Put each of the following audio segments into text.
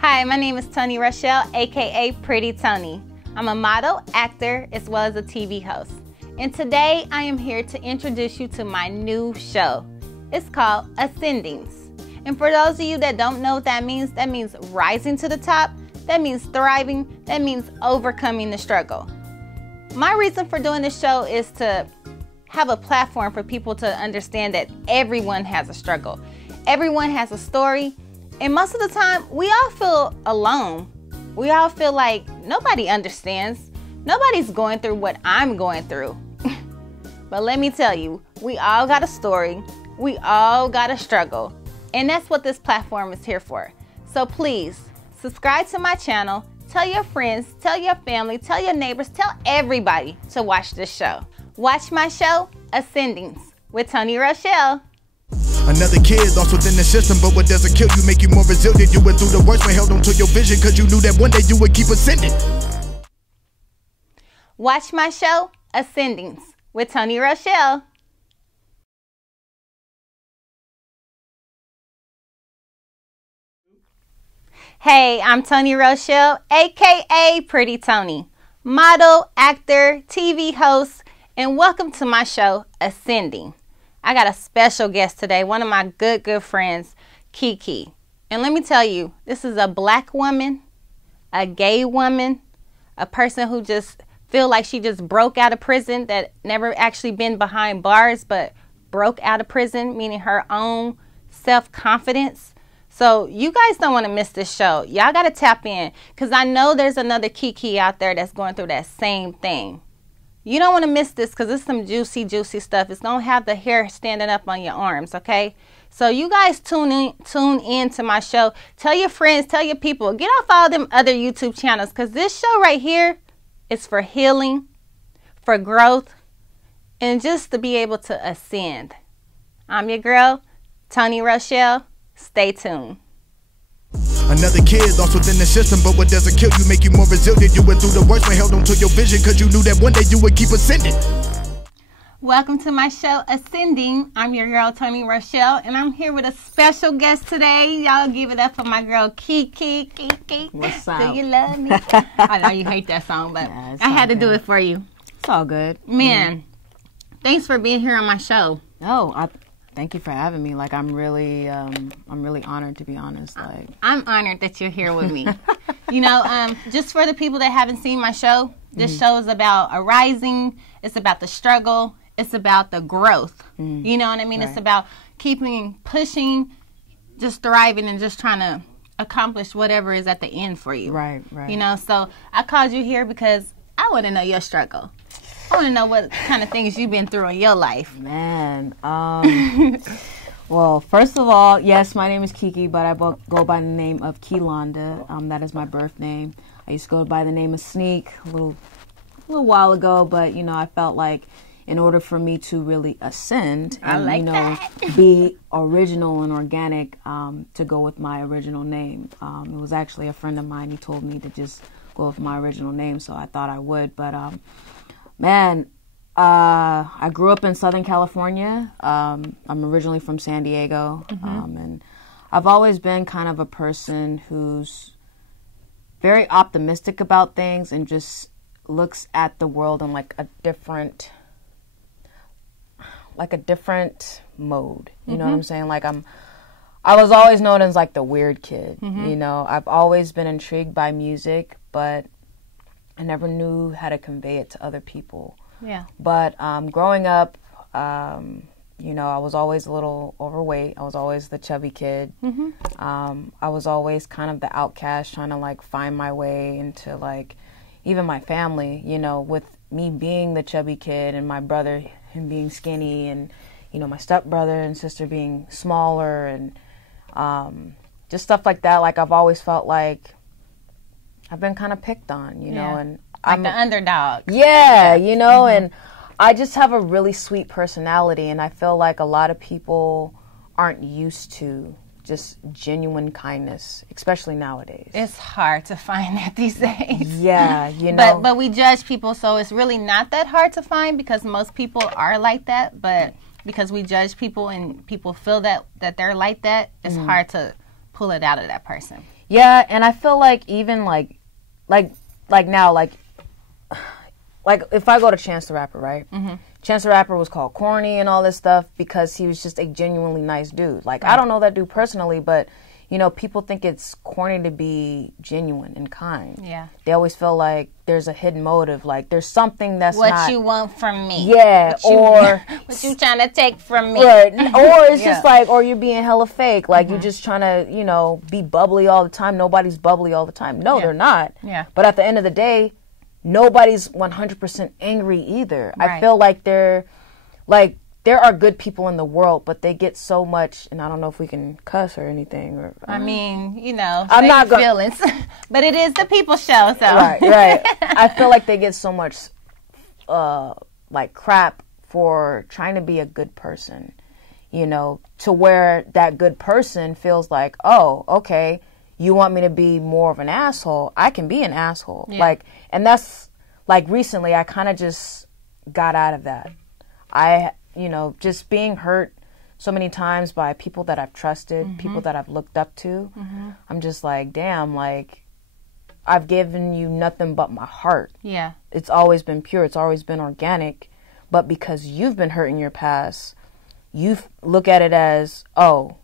Hi, my name is Toni Rochelle, aka Pretty Toni. I'm a model, actor, as well as a TV host. And today I am here to introduce you to my new show. It's called Ascendings. And for those of you that don't know what that means rising to the top, that means thriving, that means overcoming the struggle. My reason for doing this show is to have a platform for people to understand that everyone has a struggle. Everyone has a story. And most of the time, we all feel alone. We all feel like nobody understands. Nobody's going through what I'm going through. But let me tell you, we all got a story. We all got a struggle. And that's what this platform is here for. So please, subscribe to my channel. Tell your friends, tell your family, tell your neighbors, tell everybody to watch this show. Watch my show, Ascendings, with Toni Rochelle. Another kid lost within the system, but what doesn't kill you make you more resilient. You went through the worst, but held on to your vision, cause you knew that one day you would keep ascending. Watch my show, Ascendings, with Toni Rochelle. Hey, I'm Toni Rochelle, aka Pretty Toni, model, actor, TV host, and welcome to my show, Ascending. I got a special guest today, one of my good friends, Kiki. And let me tell you, this is a black woman, a gay woman, a person who just feel like she just broke out of prison, that never actually been behind bars, but broke out of prison, meaning her own self-confidence. So you guys don't want to miss this show. Y'all got to tap in, because I know there's another Kiki out there that's going through that same thing. You don't want to miss this, because it's some juicy stuff. It's going to have the hair standing up on your arms, okay? So you guys tune in to my show. Tell your friends, tell your people. Get off all them other YouTube channels, because this show right here is for healing, for growth, and just to be able to ascend. I'm your girl, Toni Rochelle. Stay tuned. Another kid lost within the system, but what doesn't kill you make you more resilient. You went through the worst, but held on to your vision, cause you knew that one day you would keep ascending. Welcome to my show, Ascending. I'm your girl, Toni Rochelle, and I'm here with a special guest today. Y'all give it up for my girl, Kiki. What's up? Do you love me? I know you hate that song, but yeah, I had to do it for you. It's all good. Man, thanks for being here on my show. Oh, thank you for having me. Like, I'm really honored, to be honest. Like, I'm honored that you're here with me. You know, just for the people that haven't seen my show, this show is about a rising. It's about the struggle. It's about the growth. You know what I mean? Right. It's about keeping pushing, just thriving, and just trying to accomplish whatever is at the end for you. Right. You know, so I called you here because I want to know your struggle. I want to know what kind of things you've been through in your life. Man, well, first of all, yes, my name is Kiki, but I go by the name of Kiilanda. That is my birth name. I used to go by the name of Sneak a little while ago, but, you know, I felt like in order for me to really ascend and, be original and organic, to go with my original name. It was actually a friend of mine. He told me to just go with my original name, so I thought I would, but, man, I grew up in Southern California. I'm originally from San Diego, and I've always been kind of a person who's very optimistic about things and just looks at the world in like a different mode. You know what I'm saying? Like I was always known as like the weird kid. You know, I've always been intrigued by music, but I never knew how to convey it to other people. Yeah. But growing up, you know, I was always a little overweight. I was always the chubby kid. I was always kind of the outcast, trying to like find my way into like even my family, you know, with me being the chubby kid and my brother, him being skinny, and, you know, my stepbrother and sister being smaller, and just stuff like that. Like, I've always felt like I've been kind of picked on, you know, and I'm the underdog. Yeah, you know, and I just have a really sweet personality, and I feel like a lot of people aren't used to just genuine kindness, especially nowadays. It's hard to find that these days. Yeah, you know. But we judge people, so it's really not that hard to find, because most people are like that, but because we judge people and people feel that they're like that, it's hard to pull it out of that person. Yeah, and I feel like even like now, like if I go to Chance the Rapper, right? Mm-hmm. Chance the Rapper was called corny and all this stuff because he was just a genuinely nice dude. Like, I don't know that dude personally, but, you know, people think it's corny to be genuine and kind. Yeah. They always feel like there's a hidden motive, like there's something that's what you want from me. Yeah, what you trying to take from me. Right. Or it's just like, or you're being hella fake. Like, you're just trying to, you know, be bubbly all the time. Nobody's bubbly all the time. No, they're not. Yeah. But at the end of the day, nobody's 100% angry either. Right. I feel like there are good people in the world, but they get so much, and I don't know if we can cuss or anything. Or I mean, you know, I'm not gonna, feelings, but it is the people show, so. Right. I feel like they get so much, like crap for trying to be a good person, you know, to where that good person feels like, oh, okay, you want me to be more of an asshole? I can be an asshole. Yeah. Like, and that's like recently I kind of just got out of that. You know, just being hurt so many times by people that I've trusted, people that I've looked up to. I'm just like, damn, like I've given you nothing but my heart. Yeah. It's always been pure. It's always been organic. But because you've been hurt in your past, you look at it as, oh,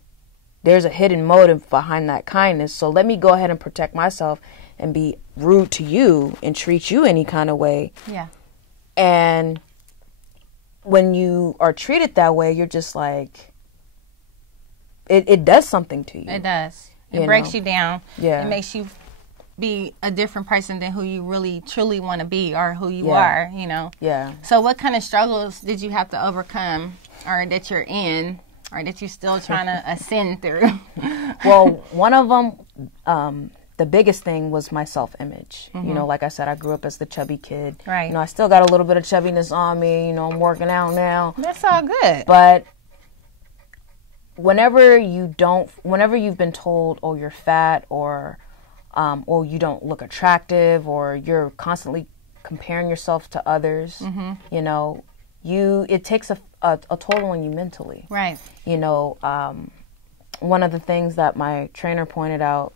there's a hidden motive behind that kindness. So let me go ahead and protect myself and be rude to you and treat you any kind of way. Yeah. And when you are treated that way, you're just like, it does something to you. It does. It breaks you down. Yeah. It makes you be a different person than who you really truly want to be or who you are, you know. Yeah. So what kind of struggles did you have to overcome or that you're in or that you're still trying to ascend through? Well, one of them, the biggest thing was my self-image. You know, like I said, I grew up as the chubby kid. Right. You know, I still got a little bit of chubbiness on me. You know, I'm working out now. That's all good. But whenever you've been told, oh, you're fat or you don't look attractive or you're constantly comparing yourself to others, you know, it takes a toll on you mentally. Right. You know, one of the things that my trainer pointed out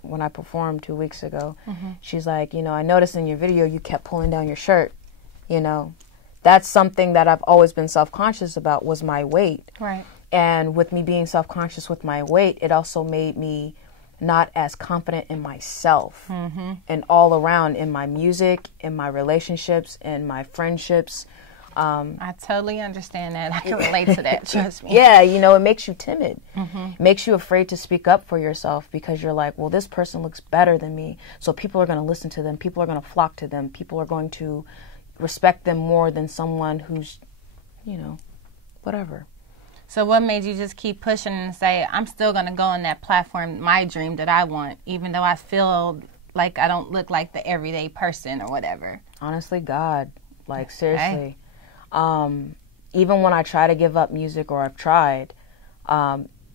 when I performed 2 weeks ago, she's like, you know, I noticed in your video you kept pulling down your shirt. You know, that's something that I've always been self-conscious about was my weight. Right. And with me being self-conscious with my weight, it also made me not as confident in myself and all around in my music, in my relationships, in my friendships. I totally understand that. I can relate to that. Trust me. Yeah, you know, it makes you timid. It makes you afraid to speak up for yourself because you're like, well, this person looks better than me. So people are going to listen to them. People are going to flock to them. People are going to respect them more than someone who's, you know, whatever. So what made you just keep pushing and say, I'm still going to go on that platform, my dream that I want, even though I feel like I don't look like the everyday person or whatever? Honestly, God, like seriously. Even when I try to give up music or I've tried,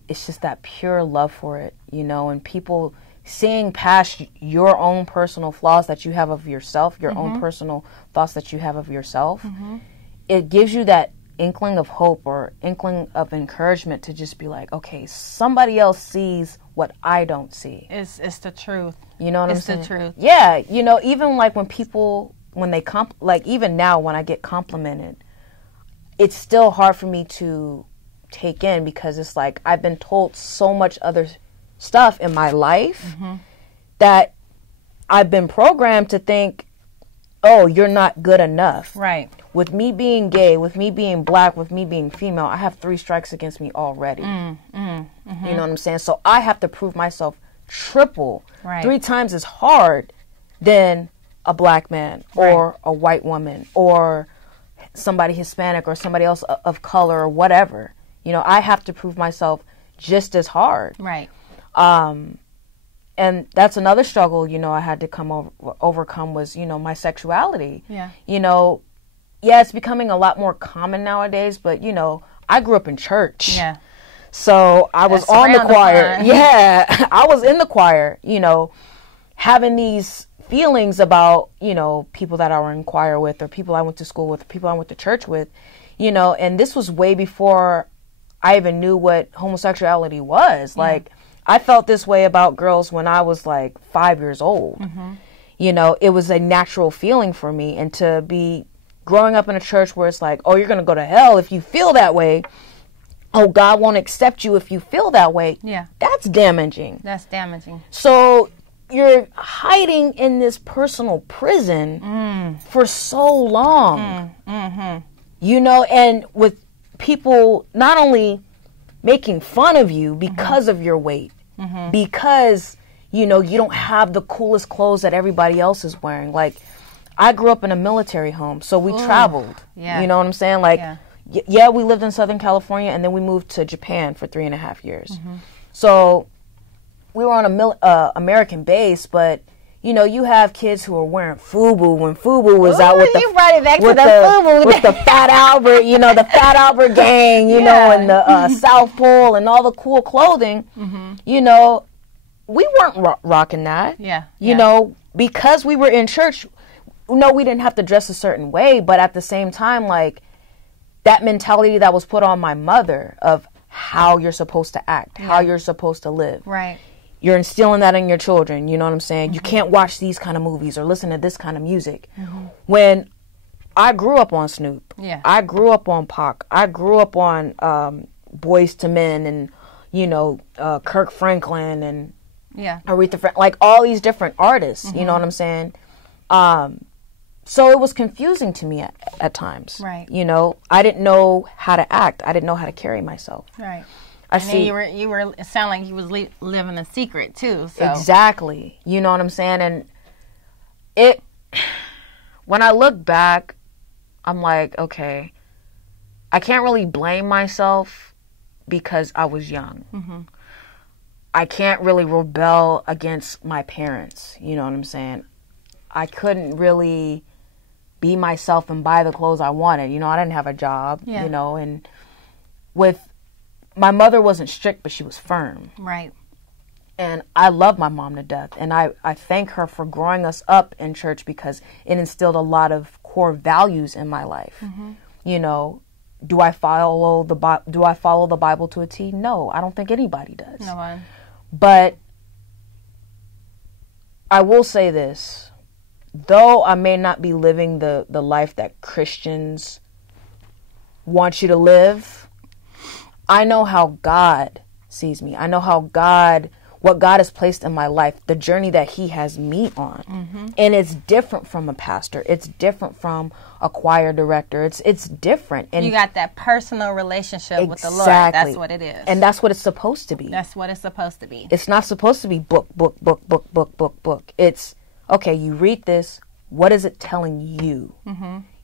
it's just that pure love for it, you know, and people seeing past your own personal flaws that you have of yourself, your own personal thoughts that you have of yourself. It gives you that inkling of hope or inkling of encouragement to just be like, okay, somebody else sees what I don't see. It's the truth. You know what I'm saying? It's the truth. Yeah, you know, even like when they like even now when I get complimented, it's still hard for me to take in because it's like I've been told so much other stuff in my life that I've been programmed to think, oh, you're not good enough. Right. With me being gay, with me being black, with me being female, I have 3 strikes against me already. You know what I'm saying? So I have to prove myself triple, 3 times as hard than a black man or a white woman or somebody Hispanic or somebody else of color or whatever. You know, I have to prove myself just as hard. Right. And that's another struggle, you know, I had to overcome was, you know, my sexuality. Yeah. You know, yeah, it's becoming a lot more common nowadays, but, you know, I grew up in church. Yeah. So I was on the choir. Yeah. I was in the choir, you know, having these feelings about, you know, people that I were in choir with or people I went to school with, or people I went to church with, you know, and this was way before I even knew what homosexuality was. Like, I felt this way about girls when I was like 5 years old. You know, it was a natural feeling for me. And to be growing up in a church where it's like, oh, you're going to go to hell if you feel that way. Oh, God won't accept you if you feel that way. Yeah. That's damaging. That's damaging. So you're hiding in this personal prison for so long. You know, and with people not only making fun of you because of your weight, because, you know, you don't have the coolest clothes that everybody else is wearing. Like, I grew up in a military home, so we traveled. Yeah. You know what I'm saying? Like, yeah, we lived in Southern California, and then we moved to Japan for 3.5 years. So we were on a American base, but, you know, you have kids who are wearing FUBU when FUBU was out with the FUBU with the Fat Albert, you know, the Fat Albert gang, you know, and the South Pole and all the cool clothing. You know, we weren't rocking that. You know, because we were in church. No, we didn't have to dress a certain way, but at the same time, like, that mentality that was put on my mother of how you're supposed to act, how you're supposed to live. Right. You're instilling that in your children, you know what I'm saying? You can't watch these kind of movies or listen to this kind of music. When I grew up on Snoop, I grew up on Pac, I grew up on Boyz II Men and, you know, Kirk Franklin and Aretha Franklin, like all these different artists, you know what I'm saying? So it was confusing to me at times. Right. You know, I didn't know how to act. I didn't know how to carry myself. Right. And you were. It sounded like you was living a secret too. So. Exactly. You know what I'm saying? And when I look back, I'm like, okay, I can't really blame myself because I was young. I can't really rebel against my parents. You know what I'm saying? I couldn't really be myself and buy the clothes I wanted. You know, I didn't have a job, you know, and my mother wasn't strict, but she was firm. Right. And I love my mom to death. And I thank her for growing us up in church because it instilled a lot of core values in my life. You know, do I follow the Bible to a T? No, I don't think anybody does. No one. But I will say this. Though I may not be living the life that Christians want you to live, I know how God sees me. I know what God has placed in my life, the journey that he has me on. And it's different from a pastor. It's different from a choir director. It's different. And you got that personal relationship with the Lord. That's what it is. And that's what it's supposed to be. That's what it's supposed to be. It's not supposed to be book. It's, okay, you read this. What is it telling you?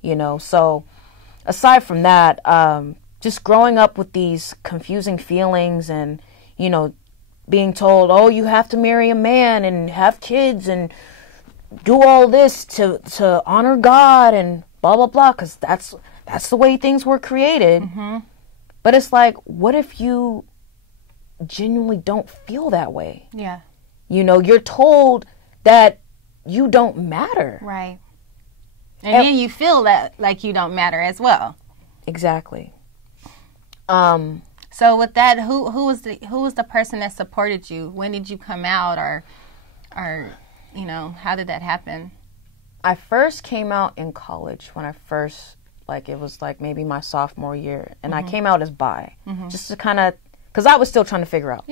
You know, so aside from that, just growing up with these confusing feelings and, you know, being told, oh, you have to marry a man and have kids and do all this to honor God and blah, blah, blah, because that's the way things were created. But it's like, what if you genuinely don't feel that way? Yeah. You know, you're told that you don't matter. Right. And then you feel that like you don't matter as well. Exactly. So with that, who was the person that supported you? When did you come out, or you know, how did that happen? I first came out in college when I first, like, it was like maybe my sophomore year, and I came out as bi, just to kind of, because I was still trying to figure out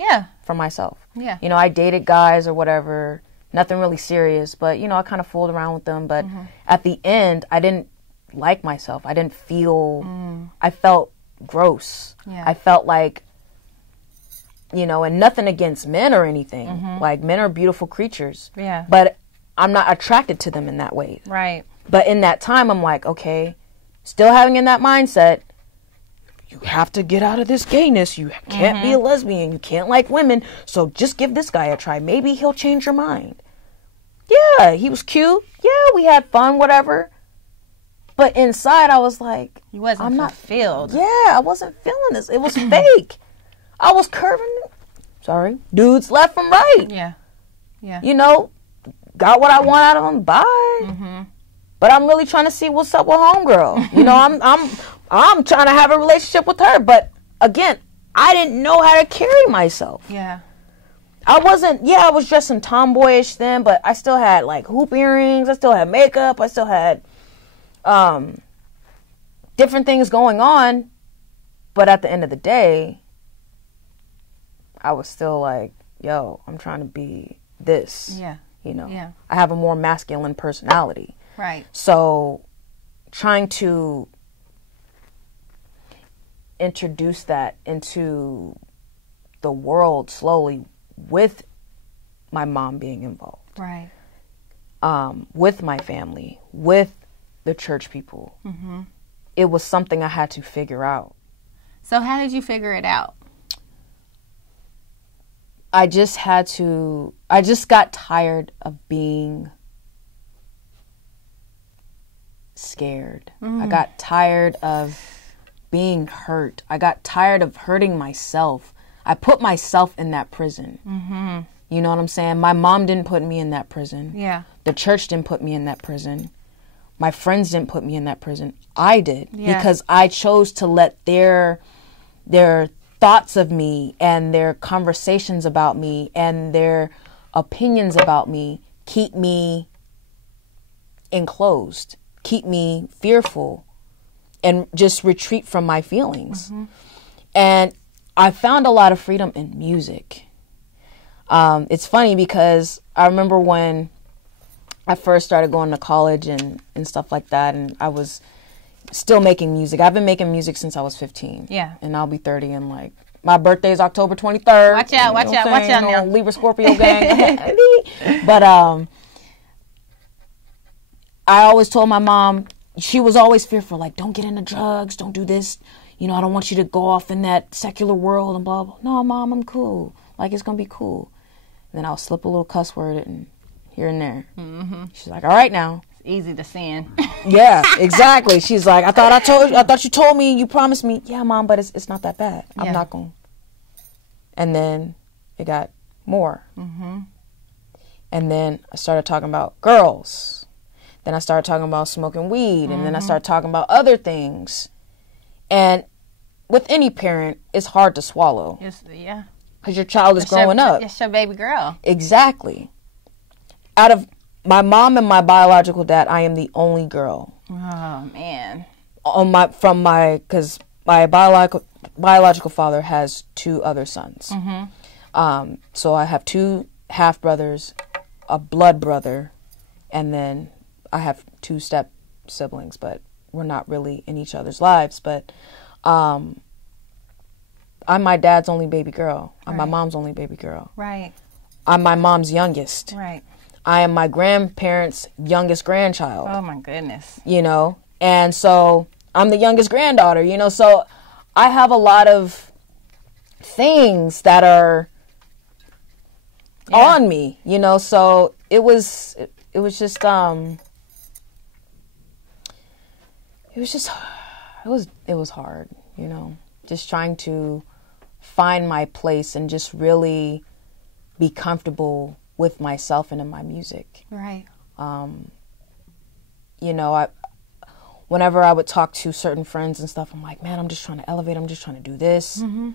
for myself. Yeah. You know, I dated guys or whatever, nothing really serious, but, you know, I kind of fooled around with them, but at the end, I didn't like myself. I didn't feel, I felt gross. Yeah. I felt like, you know, and nothing against men or anything. Like, men are beautiful creatures. Yeah. But I'm not attracted to them in that way. Right. But in that time, I'm like, okay, still having in that mindset, you have to get out of this gayness. You can't be a lesbian. You can't like women. So just give this guy a try. Maybe he'll change your mind. Yeah, he was cute. Yeah, we had fun, whatever. But inside, I was like, you wasn't fulfilled. Yeah, I wasn't feeling this. It was fake. I was curving, dudes left from right. Yeah. Yeah. You know, got what I want out of them. Bye. But I'm really trying to see what's up with homegirl. You know, I'm trying to have a relationship with her. But again, I didn't know how to carry myself. Yeah. I was dressing tomboyish then, but I still had like hoop earrings. I still had makeup. I still had different things going on. But at the end of the day, I was still like, yo, I'm trying to be this. Yeah. You know, Yeah. I have a more masculine personality. Right. So trying to introduce that into the world slowly with my mom being involved. Right. With my family, with the church people. Mm-hmm. It was something I had to figure out. So how did you figure it out? I just got tired of being scared. I got tired of being hurt. I got tired of hurting myself. I put myself in that prison. Mm-hmm. You know what I'm saying? My mom didn't put me in that prison. Yeah. The church didn't put me in that prison. My friends didn't put me in that prison. I did. Yeah. Because I chose to let their thoughts of me and their conversations about me and their opinions about me keep me enclosed, keep me fearful, and just retreat from my feelings. Mm-hmm. And I found a lot of freedom in music. It's funny because I remember when I first started going to college and stuff like that, and I was still making music. I've been making music since I was 15. Yeah. And I'll be 30 in like, my birthday is October 23rd. Watch out now. Libra Scorpio gang. But I always told my mom, she was always fearful, like, don't get into drugs, don't do this. You know, I don't want you to go off in that secular world and blah, blah. No, Mom, I'm cool. Like, it's going to be cool. And then I'll slip a little cuss word in here and there. Mm-hmm. She's like, all right now. Easy to sin. Yeah, exactly. She's like, I thought you told me, you promised me. Yeah, Mom, but it's not that bad. I'm not going. And then it got more. Mm-hmm. And then I started talking about girls. Then I started talking about smoking weed. And then I started talking about other things. And with any parent, it's hard to swallow. Yeah. Because your child is growing up. It's your baby girl. Exactly. Out of my mom and my biological dad, I am the only girl. Oh, man. Because my biological father has two other sons. Mm-hmm. So I have two half brothers, a blood brother, and then I have two step siblings, but we're not really in each other's lives. But I'm my dad's only baby girl. I'm my mom's only baby girl. Right. I'm my mom's youngest. Right. I am my grandparents' youngest grandchild. Oh, my goodness. You know? And so I'm the youngest granddaughter, you know? So I have a lot of things that are on me, you know? So it was just, it was hard, you know? Just trying to find my place and just really be comfortable with myself and in my music. Right. You know, whenever I would talk to certain friends and stuff, I'm like, man, I'm just trying to elevate. I'm just trying to do this. Mm-hmm.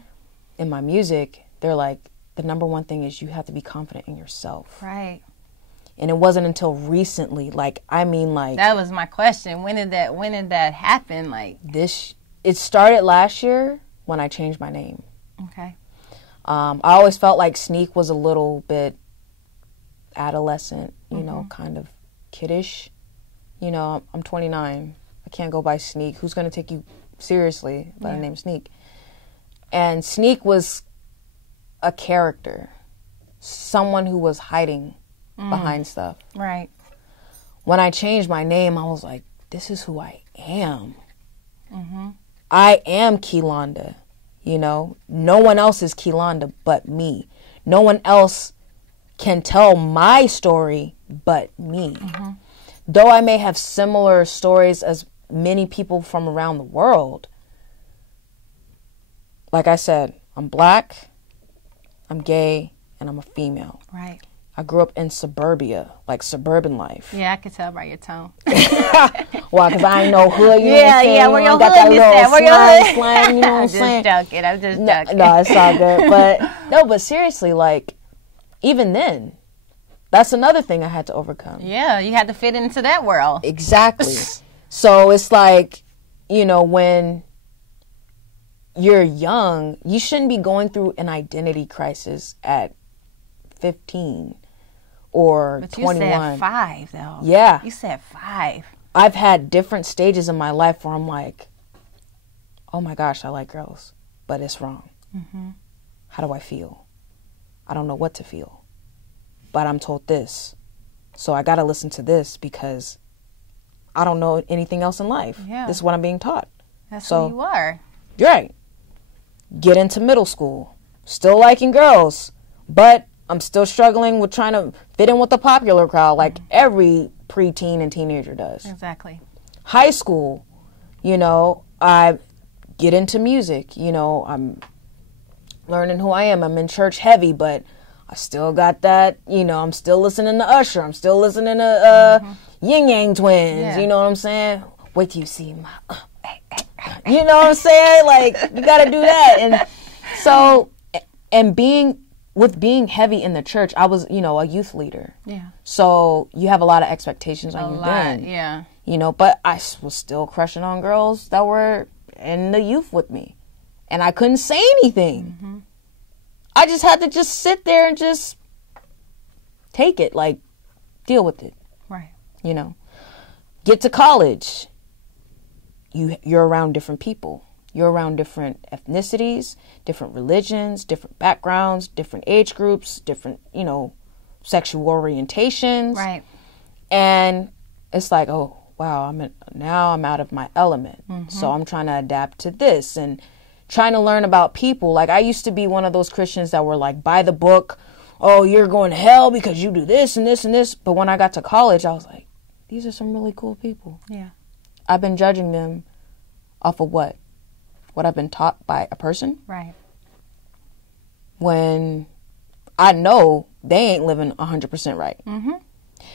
In my music, they're like, the number one thing is you have to be confident in yourself. Right. And it wasn't until recently, that was my question. When did that happen? Like it started last year when I changed my name. Okay. I always felt like Sneak was a little bit adolescent, you know, kind of kiddish. You know, I'm 29. I can't go by Sneak. Who's going to take you seriously by the name Sneak? And Sneak was a character, someone who was hiding behind stuff. Right. When I changed my name, I was like, this is who I am. Mm-hmm. I am Kiilanda, you know. No one else is Kiilanda but me. No one else can tell my story but me. Mm-hmm. Though I may have similar stories as many people from around the world, like I said, I'm black, I'm gay, and I'm a female. Right. I grew up in suburbia, like suburban life. Yeah, I could tell by your tone. Why? Because I ain't no hood, you know what I'm saying? Yeah, where your got that hood little at? Where your hood? slang, you know what I'm saying? I'm just joking. No, it's all good. But seriously, like, even then, that's another thing I had to overcome. Yeah, you had to fit into that world. Exactly. So it's like, you know, when you're young, you shouldn't be going through an identity crisis at 15 or but 21. You said 5, though. Yeah. You said 5. I've had different stages in my life where I'm like, oh my gosh, I like girls, but it's wrong. Mm-hmm. How do I feel? I don't know what to feel, but I'm told this. So I got to listen to this because I don't know anything else in life. Yeah. This is what I'm being taught. That's who you are. You're right. Get into middle school. Still liking girls, but I'm still struggling with trying to fit in with the popular crowd like every preteen and teenager does. Exactly. High school, you know, I get into music. You know, I'm learning who I am. I'm in church heavy, but I still got that, you know, I'm still listening to Usher. I'm still listening to Yin Yang Twins. Yeah. You know what I'm saying? Wait till you see my... you know what I'm saying? Like, you got to do that. And so, and being heavy in the church, I was, you know, a youth leader. Yeah. So you have a lot of expectations on you then. Yeah. You know, but I was still crushing on girls that were in the youth with me. And I couldn't say anything. Mm-hmm. I just had to just sit there and just take it, like, deal with it. Right. You know, get to college. You're around different people. You're around different ethnicities, different religions, different backgrounds, different age groups, different, you know, sexual orientations. Right. And it's like, oh, wow, now I'm out of my element. Mm-hmm. So I'm trying to adapt to this and trying to learn about people. Like, I used to be one of those Christians that were like, by the book, oh, you're going to hell because you do this and this and this. But when I got to college, I was like, these are some really cool people. Yeah. I've been judging them off of what? What I've been taught by a person? Right. When I know they ain't living 100% right. Mm-hmm.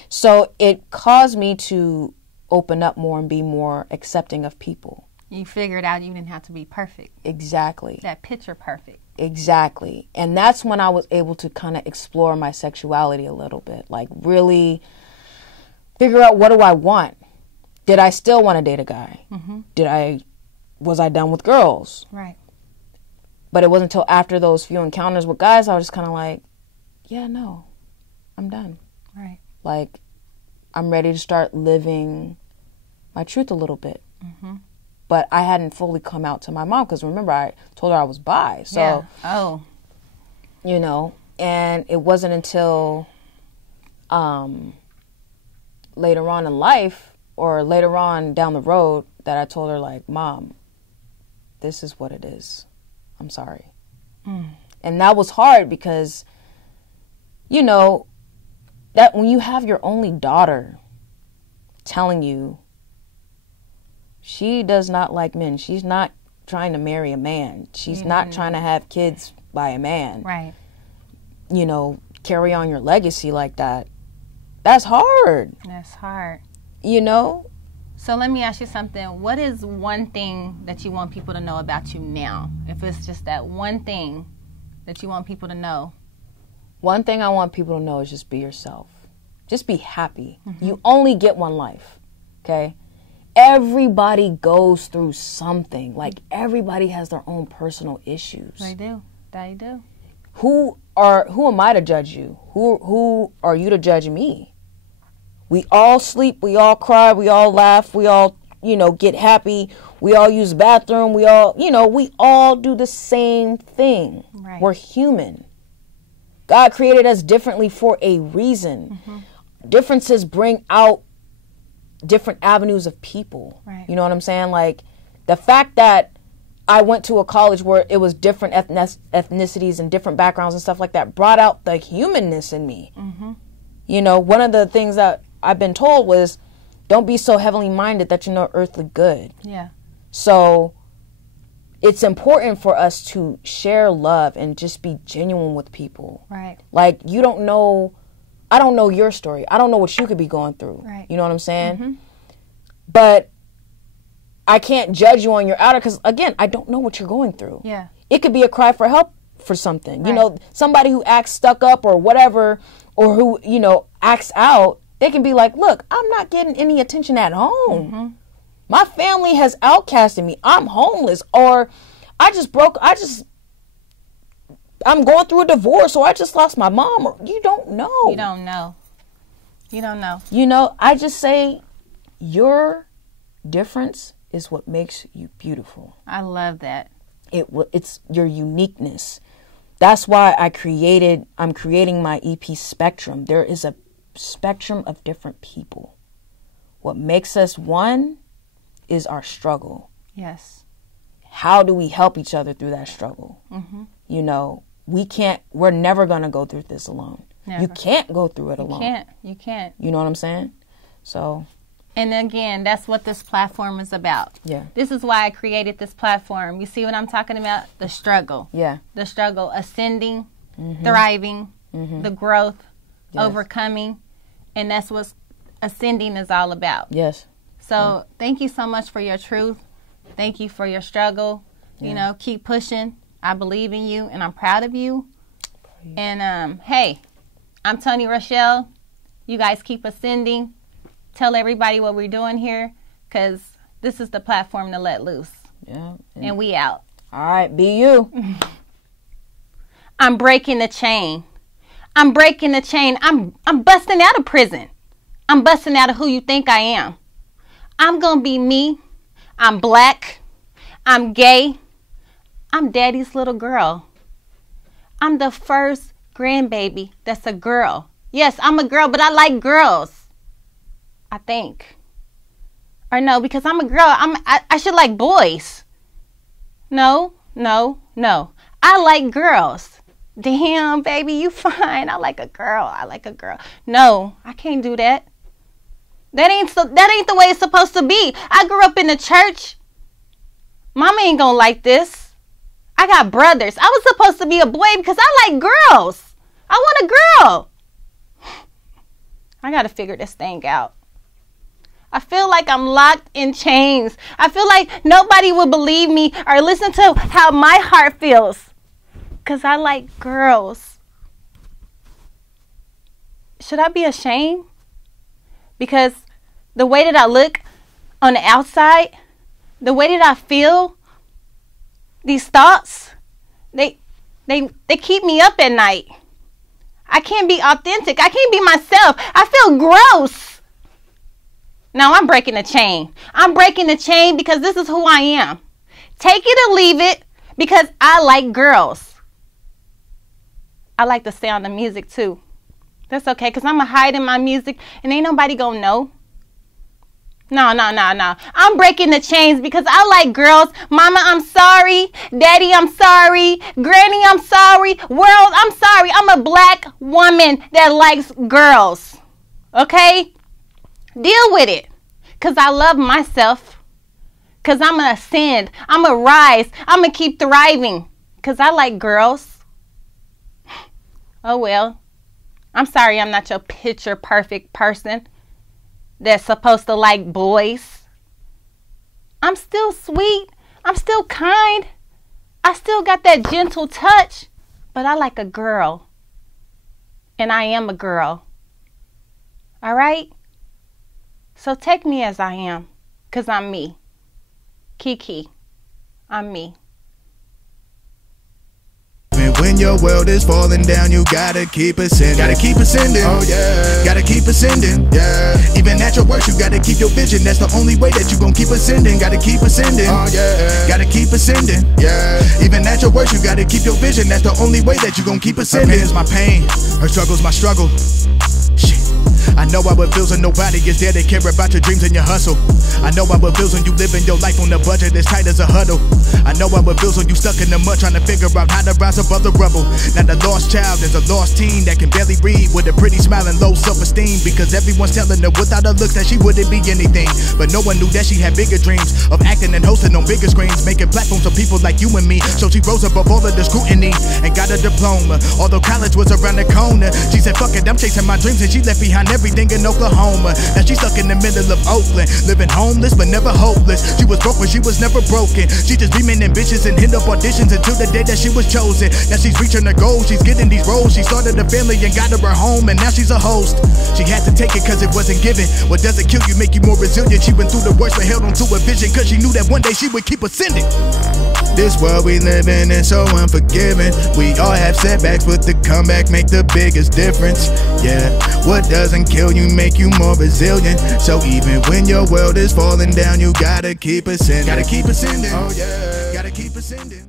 So it caused me to open up more and be more accepting of people. You figured out you didn't have to be perfect. Exactly. That picture perfect. Exactly. And that's when I was able to kind of explore my sexuality a little bit. Like, really figure out, what do I want? Did I still want to date a guy? Mm-hmm. Was I done with girls? Right. But it wasn't until after those few encounters with guys, I was just kind of like, yeah, no, I'm done. Right. Like, I'm ready to start living my truth a little bit. Mm-hmm. But I hadn't fully come out to my mom because, remember, I told her I was bi. So, yeah. Oh. You know, and it wasn't until later on in life or later on down the road that I told her, like, Mom, this is what it is. I'm sorry. Mm. And that was hard because, you know, that when you have your only daughter telling you she does not like men, she's not trying to marry a man, she's not trying to have kids by a man, right? You know, carry on your legacy like that. That's hard. That's hard. You know? So let me ask you something. What is one thing that you want people to know about you now? If it's just that one thing that you want people to know. One thing I want people to know is just be yourself. Just be happy. Mm-hmm. You only get one life, okay? Everybody goes through something. Like, everybody has their own personal issues. They do. They do. Who am I to judge you? Who are you to judge me? We all sleep, we all cry, we all laugh, we all, you know, get happy, we all use the bathroom, we all, you know, we all do the same thing. Right. We're human. God created us differently for a reason. Mm-hmm. Differences bring out different avenues of people. Right. You know what I'm saying? Like, the fact that I went to a college where it was different ethnicities and different backgrounds and stuff like that brought out the humanness in me. Mm-hmm. You know, one of the things that I've been told was, don't be so heavenly minded that you know earthly good. Yeah. So it's important for us to share love and just be genuine with people. Right. Like, I don't know your story. I don't know what you could be going through. Right. You know what I'm saying? Mm-hmm. But I can't judge you on your outer because, again, I don't know what you're going through. Yeah. It could be a cry for help for something. You know, somebody who acts stuck up or whatever, or who, you know, acts out, they can be like, look, I'm not getting any attention at home. My family has outcasted me. I'm homeless, or I'm going through a divorce, or I just lost my mom. Or, you don't know. You don't know. You don't know. You know, I just say your difference is what makes you beautiful. I love that. It's your uniqueness. That's why I'm creating my EP Spectrum. There is a spectrum of different people. What makes us one is our struggle. Yes. How do we help each other through that struggle? You know, we're never going to go through this alone. Never. You can't go through it alone. You can't. You know what I'm saying? So. And again, that's what this platform is about. Yeah. This is why I created this platform. You see what I'm talking about? The struggle. Yeah. The struggle, ascending, thriving, the growth, overcoming. And that's what ascending is all about. Yes. So thank you so much for your truth. Thank you for your struggle. You know, keep pushing. I believe in you, and I'm proud of you. And, hey, I'm Toni Rochelle. You guys keep ascending. Tell everybody what we're doing here, because this is the platform to let loose. Yeah. And we out. All right, be you. I'm breaking the chain. I'm breaking the chain. I'm busting out of prison. I'm busting out of who you think I am. I'm going to be me. I'm black. I'm gay. I'm daddy's little girl. I'm the first grandbaby that's a girl. Yes, I'm a girl, but I like girls. I think. Or no, because I'm a girl, I should like boys. No. I like girls. Damn, baby, you fine. I like a girl. No, I can't do that. That ain't the way it's supposed to be. I grew up in the church. Mama ain't gonna like this. I got brothers. I was supposed to be a boy because I like girls. I want a girl. I gotta figure this thing out. I feel like I'm locked in chains. I feel like nobody will believe me or listen to how my heart feels. Because I like girls. Should I be ashamed? Because the way that I look on the outside, the way that I feel, these thoughts, they keep me up at night. I can't be authentic. I can't be myself. I feel gross. Now I'm breaking the chain. I'm breaking the chain because this is who I am. Take it or leave it, because I like girls. I like the sound of music too. That's okay, because I'm going to hide in my music and ain't nobody going to know. No. I'm breaking the chains because I like girls. Mama, I'm sorry. Daddy, I'm sorry. Granny, I'm sorry. World, I'm sorry. I'm a black woman that likes girls. Okay? Deal with it. Because I love myself. Because I'm going to ascend. I'm going to rise. I'm going to keep thriving. Because I like girls. Oh, well. I'm sorry I'm not your picture perfect person that's supposed to like boys. I'm still sweet. I'm still kind. I still got that gentle touch. But I like a girl. And I am a girl. All right? So take me as I am. Because I'm me. Kiki. I'm me. When your world is falling down, you gotta keep ascending. Gotta keep ascending. Oh yeah. Gotta keep ascending. Yeah. Even at your worst, you gotta keep your vision. That's the only way that you gon' keep ascending. Gotta keep ascending. Oh yeah. Gotta keep ascending. Yeah. Even at your worst, you gotta keep your vision. That's the only way that you gon' keep ascending. Her pain is my pain. Her struggle's my struggle. Shit. I know how it feels when nobody is there to care about your dreams and your hustle. I know how it feels when you living your life on a budget as tight as a huddle. I know how it feels when you stuck in the mud trying to figure out how to rise above the rubble. Now the lost child is a lost teen that can barely read with a pretty smile and low self-esteem, because everyone's telling her without her looks that she wouldn't be anything. But no one knew that she had bigger dreams of acting and hosting on bigger screens, making platforms for people like you and me. So she rose above all of the scrutiny and got a diploma. Although college was around the corner, she said fuck it, I'm chasing my dreams, and she left behind everything everything in Oklahoma. Now she's stuck in the middle of Oakland, living homeless but never hopeless. She was broke but she was never broken. She just dreaming ambitious and hit up auditions until the day that she was chosen. Now she's reaching her goals, she's getting these roles. She started a family and got her home, and now she's a host. She had to take it cause it wasn't given. What doesn't kill you make you more resilient. She went through the worst but held on to a vision, cause she knew that one day she would keep ascending. This world we live in is so unforgiving. We all have setbacks, but the comeback make the biggest difference. Yeah, what doesn't kill you make you more resilient. So even when your world is falling down, you gotta keep ascending. Gotta keep ascending. Oh yeah, gotta keep ascending.